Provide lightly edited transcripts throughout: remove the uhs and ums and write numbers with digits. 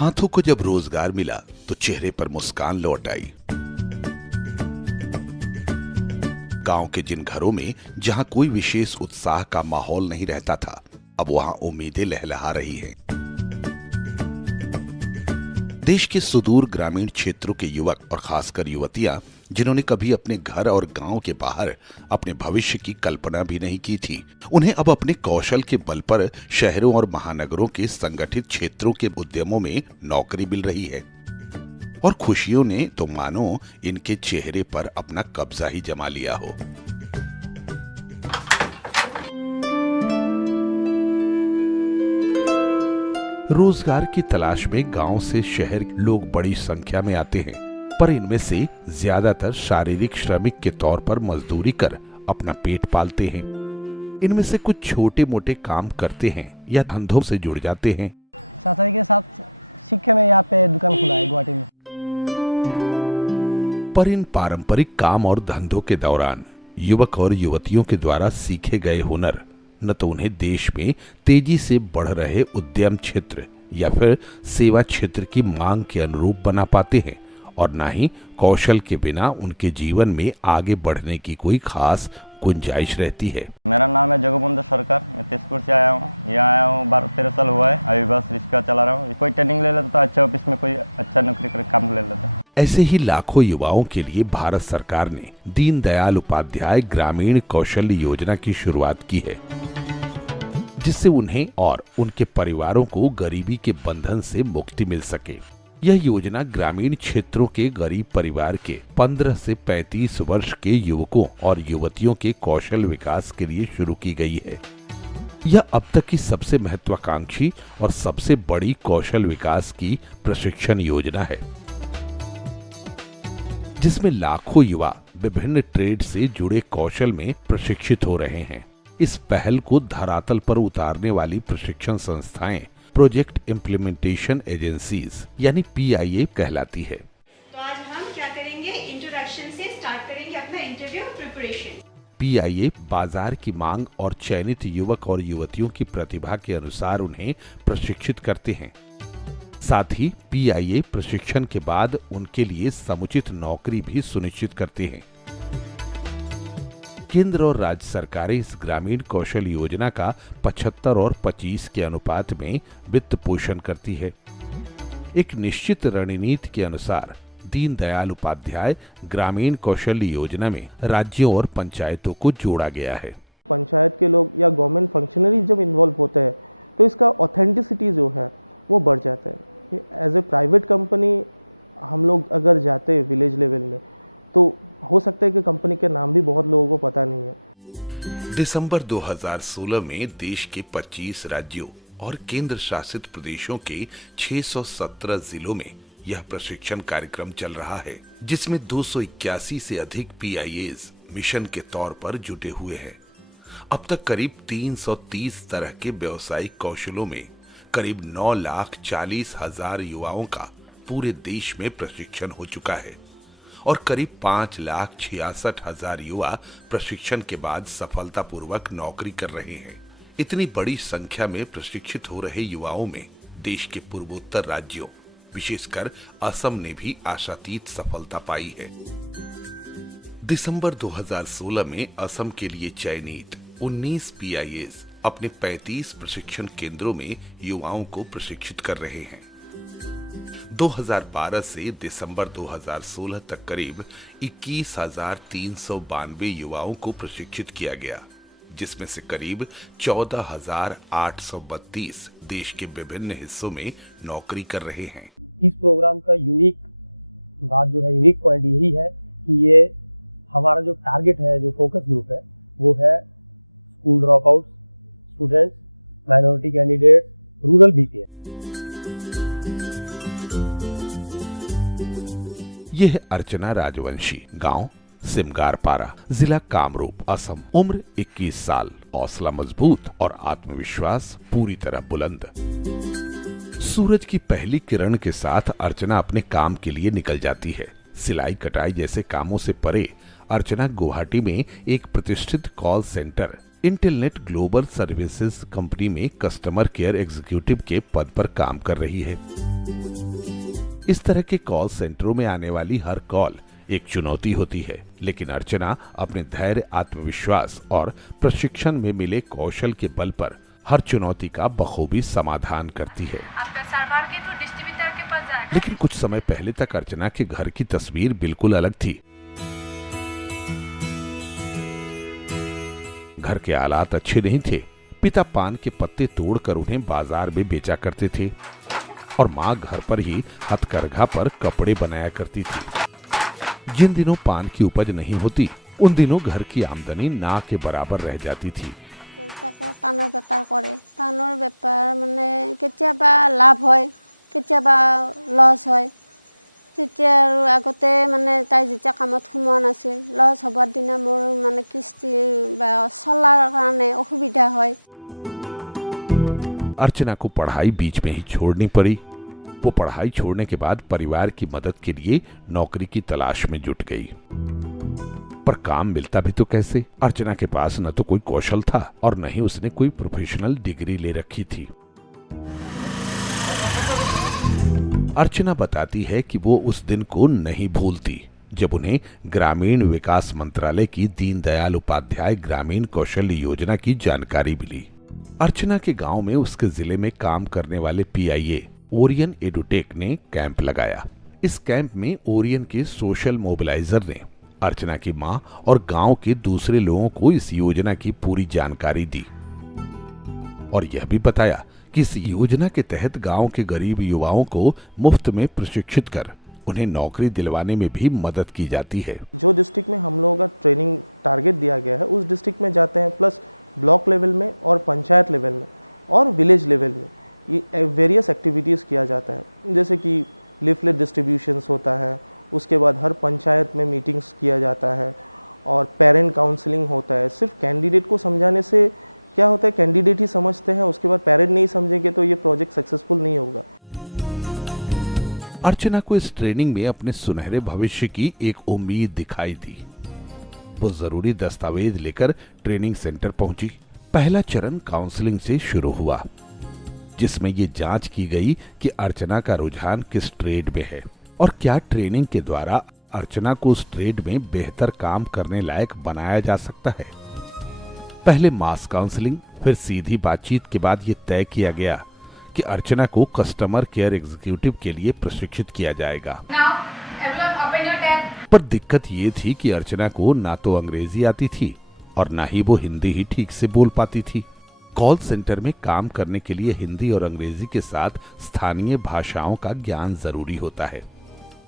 हाथों को जब रोजगार मिला तो चेहरे पर मुस्कान लौट आई। गांव के जिन घरों में जहां कोई विशेष उत्साह का माहौल नहीं रहता था, अब वहां उम्मीदें लहलहा रही हैं। देश के सुदूर ग्रामीण क्षेत्रों के युवक और खासकर युवतियां जिन्होंने कभी अपने घर और गांव के बाहर अपने भविष्य की कल्पना भी नहीं की थी, उन्हें अब अपने कौशल के बल पर शहरों और महानगरों के संगठित क्षेत्रों के उद्यमों में नौकरी मिल रही है। और खुशियों ने तो मानो इनके चेहरे पर अपना कब्जा ही जमा लिया हो। रोजगार की तलाश में गांव से शहर लोग बड़ी संख्या में आते हैं, पर इनमें से ज्यादातर शारीरिक श्रमिक के तौर पर मजदूरी कर अपना पेट पालते हैं। इनमें से कुछ छोटे मोटे काम करते हैं या धंधों से जुड़ जाते हैं। पर इन पारंपरिक काम और धंधों के दौरान युवक और युवतियों के द्वारा सीखे गए हुनर न तो उन्हें देश में तेजी से बढ़ रहे उद्यम क्षेत्र या फिर सेवा क्षेत्र की मांग के अनुरूप बना पाते हैं, और न ही कौशल के बिना उनके जीवन में आगे बढ़ने की कोई खास गुंजाइश रहती है। ऐसे ही लाखों युवाओं के लिए भारत सरकार ने दीनदयाल उपाध्याय ग्रामीण कौशल्य योजना की शुरुआत की है, जिससे उन्हें और उनके परिवारों को गरीबी के बंधन से मुक्ति मिल सके। यह योजना ग्रामीण क्षेत्रों के गरीब परिवार के 15 से 35 वर्ष के युवकों और युवतियों के कौशल विकास के लिए शुरू की गई है। यह अब तक की सबसे महत्वाकांक्षी और सबसे बड़ी कौशल विकास की प्रशिक्षण योजना है, जिसमें लाखों युवा विभिन्न ट्रेड से जुड़े कौशल में प्रशिक्षित हो रहे हैं। इस पहल को धरातल पर उतारने वाली प्रशिक्षण संस्थाएं प्रोजेक्ट इम्प्लीमेंटेशन एजेंसीज यानी PIA कहलाती है। तो आज हम क्या करेंगे, इंट्रोडक्शन से स्टार्ट करेंगे अपना इंटरव्यू प्रिपरेशन। PIA बाजार की मांग और चयनित युवक और युवतियों की प्रतिभा के अनुसार उन्हें प्रशिक्षित करते हैं। साथ ही PIA प्रशिक्षण के बाद उनके लिए समुचित नौकरी भी सुनिश्चित करते हैं। केंद्र और राज्य सरकारें इस ग्रामीण कौशल योजना का 75 और 25 के अनुपात में वित्त पोषण करती है। एक निश्चित रणनीति के अनुसार दीनदयाल उपाध्याय ग्रामीण कौशल्य योजना में राज्यों और पंचायतों को जोड़ा गया है। दिसंबर 2016 में देश के 25 राज्यों और केंद्र शासित प्रदेशों के 617 जिलों में यह प्रशिक्षण कार्यक्रम चल रहा है, जिसमें 281 से अधिक PIAs मिशन के तौर पर जुटे हुए हैं। अब तक करीब 330 तरह के व्यावसायिक कौशलों में करीब 9,40,000 युवाओं का पूरे देश में प्रशिक्षण हो चुका है और करीब 5,66,000 युवा प्रशिक्षण के बाद सफलतापूर्वक नौकरी कर रहे हैं। इतनी बड़ी संख्या में प्रशिक्षित हो रहे युवाओं में देश के पूर्वोत्तर राज्यों, विशेषकर असम ने भी आशातीत सफलता पाई है। दिसंबर 2016 में असम के लिए चयनित 19 PIAs अपने 35 प्रशिक्षण केंद्रों में युवाओं को प्रशिक्षित कर रहे हैं। 2012 से दिसंबर 2016 तक करीब 21,392 युवाओं को प्रशिक्षित किया गया, जिसमें से करीब 14,832 देश के विभिन्न हिस्सों में नौकरी कर रहे हैं। यह है अर्चना राजवंशी, गांव सिमगारपारा, जिला कामरूप, असम। उम्र 21 साल, हौसला मजबूत और आत्मविश्वास पूरी तरह बुलंद। सूरज की पहली किरण के साथ अर्चना अपने काम के लिए निकल जाती है। सिलाई कटाई जैसे कामों से परे अर्चना गुवाहाटी में एक प्रतिष्ठित call centre Intelenet global services company में कस्टमर केयर एग्जीक्यूटिव के पद पर काम कर रही है। इस तरह के कॉल सेंटरों में आने वाली हर कॉल एक चुनौती होती है, लेकिन अर्चना अपने धैर्य, आत्मविश्वास और प्रशिक्षण में मिले कौशल के बल पर हर चुनौती का बखूबी समाधान करती है। आपका सर्वर के तो डिस्ट्रीब्यूटर के पास जाएगा। लेकिन कुछ समय पहले तक अर्चना के घर की तस्वीर बिल्कुल अलग थी। घर के हालात अच्छे नहीं थे। पिता पान के पत्ते तोड़कर उन्हें बाजार में बेचा करते थे और माँ घर पर ही हथकरघा पर कपड़े बनाया करती थी। जिन दिनों पान की उपज नहीं होती, उन दिनों घर की आमदनी ना के बराबर रह जाती थी। अर्चना को पढ़ाई बीच में ही छोड़नी पड़ी। वो पढ़ाई छोड़ने के बाद परिवार की मदद के लिए नौकरी की तलाश में जुट गई, पर काम मिलता भी तो कैसे? अर्चना के पास न तो कोई कौशल था और न ही उसने कोई प्रोफेशनल डिग्री ले रखी थी। अर्चना बताती है कि वो उस दिन को नहीं भूलती जब उन्हें ग्रामीण विकास मंत्रालय की दीनदयाल उपाध्याय ग्रामीण कौशल्य योजना की जानकारी मिली। अर्चना के गांव में उसके जिले में काम करने वाले पीआईए ओरियन एडुटेक ने कैंप लगाया। इस कैंप में ओरियन के सोशल मोबिलाइजर ने अर्चना की मां और गांव के दूसरे लोगों को इस योजना की पूरी जानकारी दी और यह भी बताया कि इस योजना के तहत गांव के गरीब युवाओं को मुफ्त में प्रशिक्षित कर उन्हें नौकरी दिलवाने में भी मदद की जाती है। अर्चना को इस ट्रेनिंग में अपने सुनहरे भविष्य की एक उम्मीद दिखाई दी। वो जरूरी दस्तावेज लेकर ट्रेनिंग सेंटर पहुंची। पहला चरण काउंसलिंग से शुरू हुआ, जिसमें ये जांच की गई कि अर्चना का रुझान किस ट्रेड में है और क्या ट्रेनिंग के द्वारा अर्चना को उस ट्रेड में बेहतर काम करने लायक बनाया जा सकता है। पहले मास काउंसलिंग, फिर सीधी बातचीत के बाद ये तय किया गया कि अर्चना को कस्टमर केयर एग्जीक्यूटिव के लिए प्रशिक्षित किया जाएगा। पर दिक्कत ये थी कि अर्चना को ना तो अंग्रेजी आती थी और ना ही वो हिंदी ही ठीक से बोल पाती थी। कॉल सेंटर में काम करने के लिए हिंदी और अंग्रेजी के साथ स्थानीय भाषाओं का ज्ञान जरूरी होता है।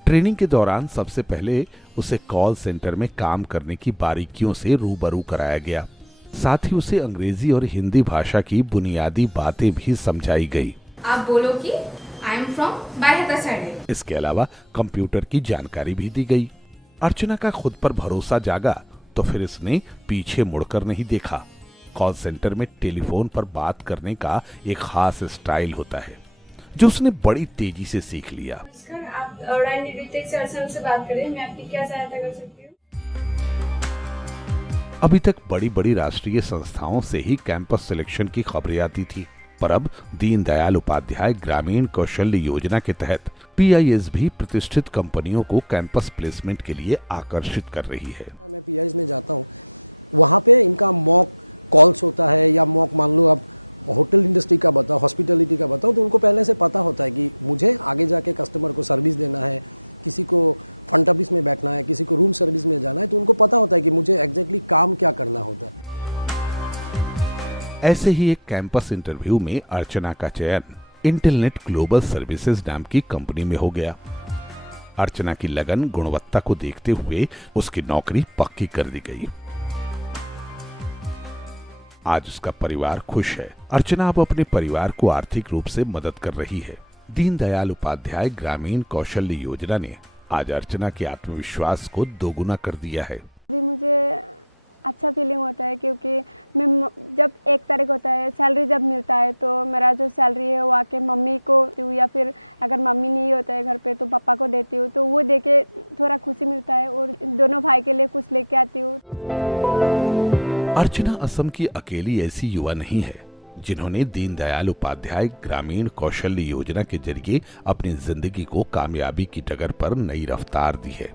ट्रेनिंग के दौरान सबसे पहले उसे कॉल सेंटर में काम करने की बारीकियों से रूबरू कराया गया। साथ ही उसे अंग्रेजी और हिंदी भाषा की बुनियादी बातें भी समझाई गई। आप बोलो कि आई एम फ्रॉम बायहता साइड। इसके अलावा कंप्यूटर की जानकारी भी दी गई। अर्चना का खुद पर भरोसा जागा तो फिर इसने पीछे मुड़कर नहीं देखा। कॉल सेंटर में टेलीफोन पर बात करने का एक खास स्टाइल होता है जो उसने बड़ी तेजी से सीख लिया। आप उड़ान निरीक्षक से अर्चना से बात करें, मैं आपकी क्या सहायता कर सकती हूँ? अभी तक बड़ी बड़ी राष्ट्रीय संस्थाओं से ही कैंपस सिलेक्शन की खबरें आती थी, पर अब दीनदयाल उपाध्याय ग्रामीण कौशल्य योजना के तहत पीआईएस भी प्रतिष्ठित कंपनियों को कैंपस प्लेसमेंट के लिए आकर्षित कर रही है। ऐसे ही एक कैंपस इंटरव्यू में अर्चना का चयन इंटेलनेट ग्लोबल सर्विसेज नाम की कंपनी में हो गया। अर्चना की लगन, गुणवत्ता को देखते हुए उसकी नौकरी पक्की कर दी गई। आज उसका परिवार खुश है। अर्चना अब अपने परिवार को आर्थिक रूप से मदद कर रही है। दीनदयाल उपाध्याय ग्रामीण कौशल्य योजना ने आज अर्चना के आत्मविश्वास को दोगुना कर दिया है। अर्चना असम की अकेली ऐसी युवा नहीं है जिन्होंने दीनदयाल उपाध्याय ग्रामीण कौशल्य योजना के जरिए अपनी जिंदगी को कामयाबी की डगर पर नई रफ्तार दी है।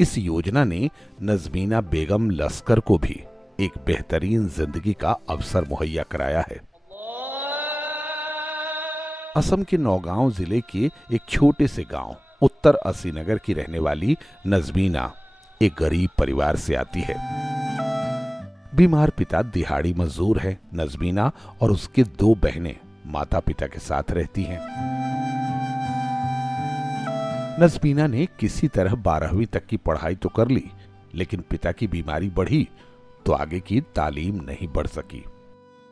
इस योजना ने नजमीना बेगम लस्कर को भी एक बेहतरीन जिंदगी का अवसर मुहैया कराया है। असम के नौगांव जिले के एक छोटे से गांव उत्तर असीनगर की रहने वाली नजमीना एक गरीब परिवार से आती है। बीमार पिता दिहाड़ी मजदूर है। नजमीना और उसके 2 बहनें माता पिता के साथ रहती हैं। नजमीना ने किसी तरह 12वीं तक की पढ़ाई तो कर ली, लेकिन पिता की बीमारी बढ़ी तो आगे की तालीम नहीं बढ़ सकी।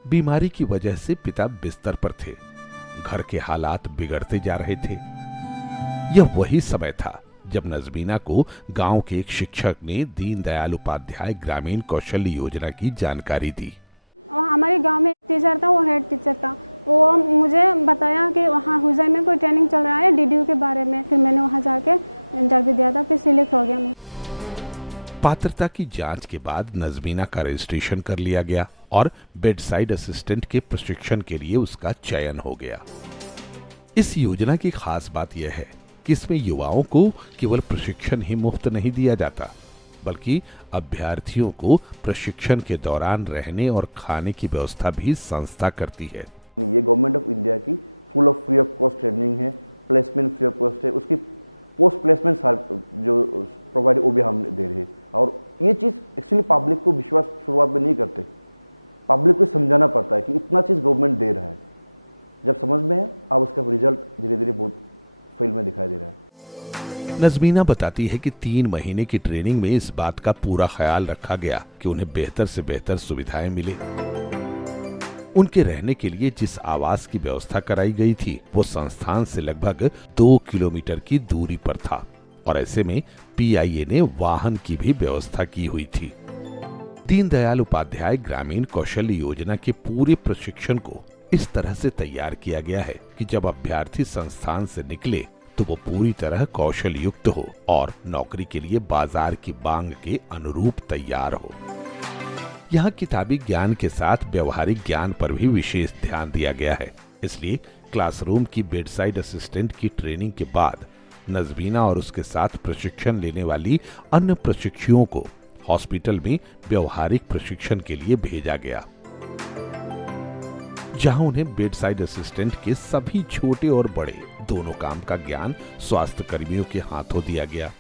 बीमारी की वजह से पिता बिस्तर पर थे। घर के हालात बिगड़ते जा रहे थे। यह वही समय था जब नजमीना को गांव के एक शिक्षक ने दीनदयाल उपाध्याय ग्रामीण कौशल्य योजना की जानकारी दी। पात्रता की जांच के बाद नजमीना का रजिस्ट्रेशन कर लिया गया और बेडसाइड असिस्टेंट के प्रशिक्षण के लिए उसका चयन हो गया। इस योजना की खास बात यह है कि इसमें युवाओं को केवल प्रशिक्षण ही मुफ्त नहीं दिया जाता, बल्कि अभ्यर्थियों को प्रशिक्षण के दौरान रहने और खाने की व्यवस्था भी संस्था करती है। नजमीना बताती है कि 3 महीने की ट्रेनिंग में इस बात का पूरा ख्याल रखा गया कि उन्हें बेहतर से बेहतर सुविधाएं मिले। उनके रहने के लिए जिस आवास की व्यवस्था कराई गई थी वो संस्थान से लगभग 2 किलोमीटर की दूरी पर था और ऐसे में पीआईए ने वाहन की भी व्यवस्था की हुई थी। दीनदयाल उपाध्याय ग्रामीण कौशल्य योजना के पूरे प्रशिक्षण को इस तरह से तैयार किया गया है कि जब अभ्यर्थी संस्थान से निकले तो वो पूरी तरह कौशल युक्त हो और नौकरी के लिए बाजार की मांग के अनुरूप तैयार हो। यहाँ किताबी ज्ञान के साथ व्यवहारिक ज्ञान पर भी विशेष ध्यान दिया गया है। इसलिए क्लासरूम की बेडसाइड असिस्टेंट की ट्रेनिंग के बाद नजमीना और उसके साथ प्रशिक्षण लेने वाली अन्य प्रशिक्षुओं को हॉस्पिटल में व्यवहारिक प्रशिक्षण के लिए भेजा गया, जहां उन्हें बेडसाइड असिस्टेंट के सभी छोटे और बड़े दोनों काम का ज्ञान स्वास्थ्य कर्मियों के हाथों दिया गया।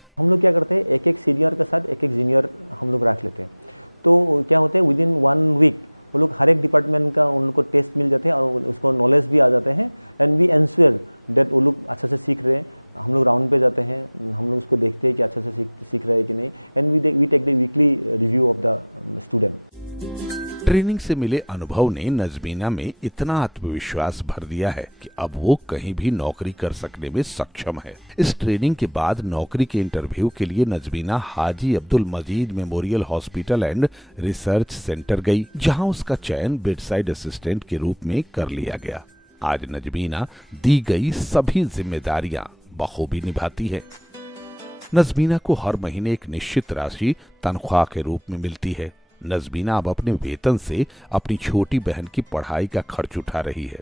ट्रेनिंग से मिले अनुभव ने नजमीना में इतना आत्मविश्वास भर दिया है कि अब वो कहीं भी नौकरी कर सकने में सक्षम है। इस ट्रेनिंग के बाद नौकरी के इंटरव्यू के लिए Najmina Haji Abdul Majeed memorial hospital and research centre गई, जहां उसका चयन बेडसाइड असिस्टेंट के रूप में कर लिया गया। आज नजमीना दी गई सभी जिम्मेदारियां बखूबी निभाती है। नजमीना को हर महीने एक निश्चित राशि तनख्वाह के रूप में मिलती है। नजमीना अब अपने वेतन से अपनी छोटी बहन की पढ़ाई का खर्च उठा रही है।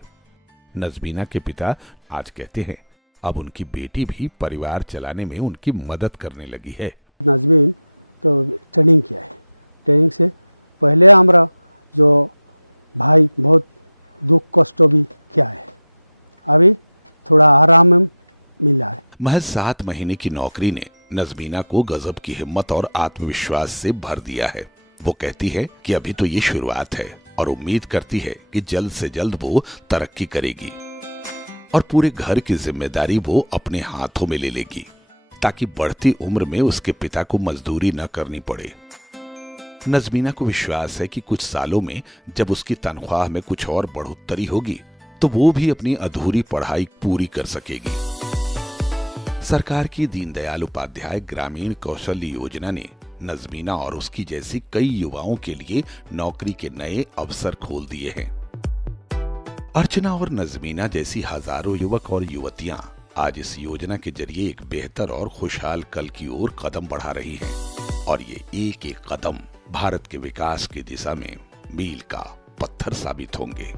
नजमीना के पिता आज कहते हैं अब उनकी बेटी भी परिवार चलाने में उनकी मदद करने लगी है। महज 7 महीने की नौकरी ने नजमीना को गजब की हिम्मत और आत्मविश्वास से भर दिया है। वो कहती है कि अभी तो ये शुरुआत है और उम्मीद करती है कि जल्द से जल्द वो तरक्की करेगी और पूरे घर की जिम्मेदारी वो अपने हाथों में ले लेगी, ताकि बढ़ती उम्र में उसके पिता को मजदूरी न करनी पड़े। नजमीना को विश्वास है कि कुछ सालों में जब उसकी तनख्वाह में कुछ और बढ़ोतरी होगी तो वो भी अपनी अधूरी पढ़ाई पूरी कर सकेगी। सरकार की दीनदयाल उपाध्याय ग्रामीण कौशल्य योजना ने नजमीना और उसकी जैसी कई युवाओं के लिए नौकरी के नए अवसर खोल दिए हैं। अर्चना और नजमीना जैसी हजारों युवक और युवतियां आज इस योजना के जरिए एक बेहतर और खुशहाल कल की ओर कदम बढ़ा रही हैं और ये एक एक कदम भारत के विकास की दिशा में मील का पत्थर साबित होंगे।